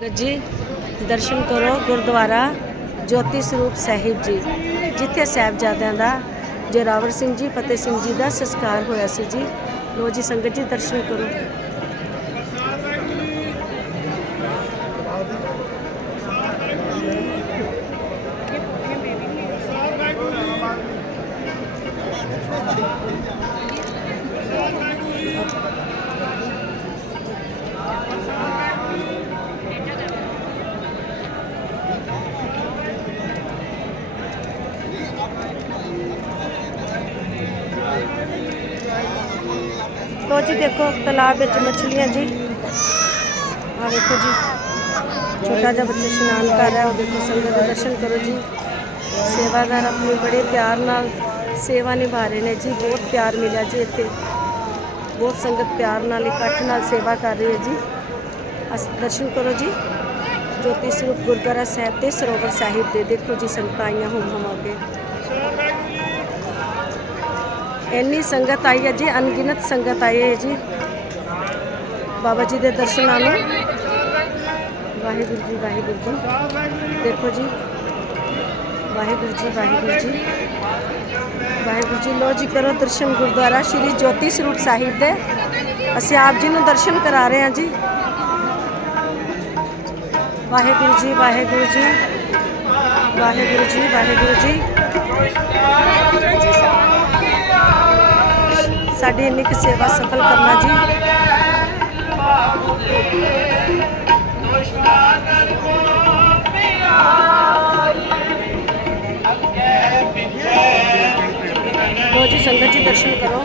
ਸੰਗਤ ਜੀ, ਦਰਸ਼ਨ ਕਰੋ ਗੁਰਦੁਆਰਾ ਜੋਤੀ ਸਰੂਪ ਸਾਹਿਬ ਜੀ, ਜਿੱਥੇ ਸਾਹਿਬਜ਼ਾਦਿਆਂ ਦਾ ਜੋਰਾਵਰ ਸਿੰਘ ਜੀ, ਫਤਿਹ ਸਿੰਘ ਜੀ ਦਾ ਸੰਸਕਾਰ ਹੋਇਆ ਸੀ ਜੀ। ਲੋ ਜੀ, ਸੰਗਤ ਜੀ, ਦਰਸ਼ਨ ਕਰੋ। ਜੀ ਦੇਖੋ ਤਲਾਬ ਵਿੱਚ ਮੱਛਲੀਆਂ ਜੀ। ਆ ਦੇਖੋ ਜੀ। ਛੋਟਾ ਜਿਹਾ ਬੱਚਾ ਇਸ਼ਨਾਨ ਕਰ ਰਿਹਾ, ਉਹ ਦੇਖੋ ਸੰਗਤ ਦੇ ਦਰਸ਼ਨ ਕਰੋ ਜੀ। ਸੇਵਾਦਾਰ ਆਪਣੀ ਬੜੇ ਪਿਆਰ ਨਾਲ ਸੇਵਾ ਨਿਭਾ ਰਹੇ ਨੇ ਜੀ। ਬਹੁਤ ਪਿਆਰ ਮਿਲਿਆ ਜੀ ਇੱਥੇ। ਬਹੁਤ ਸੰਗਤ ਪਿਆਰ ਨਾਲ, ਇਕੱਠ ਨਾਲ ਸੇਵਾ ਕਰ ਰਹੀ ਹੈ ਜੀ। ਅਸ ਦਰਸ਼ਨ ਕਰੋ ਜੀ। ਜੋਤੀ ਸਰੂਪ ਗੁਰਦੁਆਰਾ ਸਾਹਿਬ ਤੇ ਸਰੋਵਰ ਸਾਹਿਬ ਦੇ ਦੇਖੋ ਜੀ, ਸੰਗਤਾਂ ਆਈਆਂ ਹੁਮ ਹੁਮਾ ਕੇ ਇੰਨੀ ਸੰਗਤ ਆਈ ਹੈ ਜੀ ਅਨਗਿਣਤ ਸੰਗਤ ਆਈ ਹੈ ਜੀ। ਬਾਬਾ ਜੀ ਦੇ ਦਰਸ਼ਨਾਂ ਨੂੰ। ਵਾਹਿਗੁਰੂ ਜੀ ਵਾਹਿਗੁਰੂ ਜੀ। ਦੇਖੋ ਜੀ। ਵਾਹਿਗੁਰੂ ਜੀ ਵਾਹਿਗੁਰੂ ਜੀ। ਵਾਹਿਗੁਰੂ ਜੀ ਲੋ ਜੀ, ਕਰੋ ਦਰਸ਼ਨ ਗੁਰਦੁਆਰਾ ਸ਼੍ਰੀ ਜੋਤੀ ਸਰੂਪ ਸਾਹਿਬ ਦੇ। ਅਸੀਂ ਆਪ ਜੀ ਨੂੰ ਦਰਸ਼ਨ ਕਰਾ ਰਹੇ ਹਾਂ ਜੀ। ਵਾਹਿਗੁਰੂ ਜੀ ਵਾਹਿਗੁਰੂ ਜੀ। ਵਾਹਿਗੁਰੂ ਜੀ ਵਾਹਿਗੁਰੂ ਜੀ। ਸਾਡੀ ਇੰਨੀ ਕੁ ਸੇਵਾ ਸਫਲ ਕਰਨਾ ਜੀ। ਲੋ ਜੀ ਸੰਗਤ ਜੀ ਦਰਸ਼ਨ ਕਰੋ।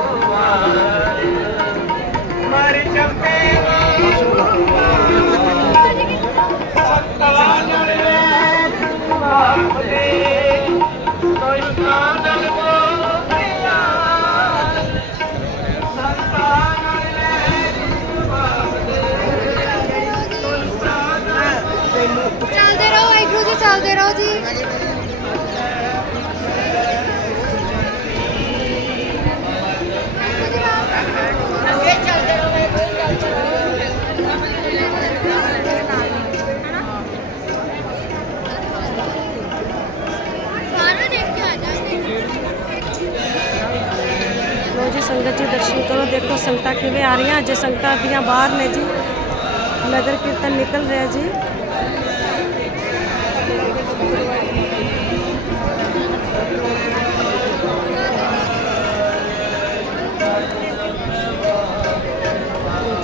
ਸੰਗਤ ਜੀ ਦਰਸ਼ਨ ਕਰੋ। ਦੇਖੋ ਸੰਗਤਾਂ ਕਿਵੇਂ ਆ ਰਹੀਆਂ। ਅਜੇ ਸੰਗਤਾਂ ਦੀਆਂ ਬਾਹਰ ਨੇ ਜੀ। ਨਗਰ ਕੀਰਤਨ ਨਿਕਲ ਰਿਹਾ ਜੀ।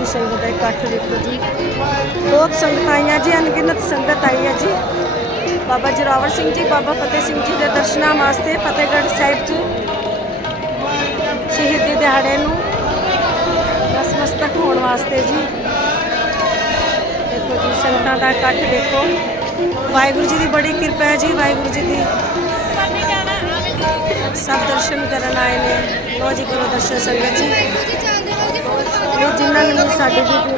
ਸੰਗਤ ਦਾ ਇਕੱਠ ਦੇਖੋ ਜੀ। ਬਹੁਤ ਸੰਗਤਾਂ ਆਈਆਂ ਜੀ। ਅਣਗਿਣਤ ਸੰਗਤ ਆਈ ਹੈ ਜੀ। ਬਾਬਾ ਜੋਰਾਵਰ ਸਿੰਘ ਜੀ, ਬਾਬਾ ਫਤਿਹ ਸਿੰਘ ਜੀ ਦੇ ਦਰਸ਼ਨਾਂ ਵਾਸਤੇ ਫਤਿਹਗੜ੍ਹ ਸਾਹਿਬ 'ਚ ਦਿਹਾੜੇ ਨੂੰ। ਨਸਮਸਤਕ ਹੋਣ ਵਾਸਤੇ ਜੀ। ਦੇਖੋ ਜੀ, ਸੰਗਤਾਂ ਦਾ ਇਕੱਠ ਦੇਖੋ। ਵਾਹਿਗੁਰੂ ਜੀ ਦੀ ਬੜੀ ਕਿਰਪਾ ਹੈ ਜੀ, ਵਾਹਿਗੁਰੂ ਜੀ ਦੀ ਸਭ ਦਰਸ਼ਨ ਕਰਨ ਆਏ ਨੇ। ਲੋ ਜੀ ਕਰੋ ਦਰਸ਼ਨ ਸੰਗਤ ਜੀ। ਜਿਨ੍ਹਾਂ ਨੇ ਮੈਨੂੰ ਸਾਡੀ ਵੀਡੀਓ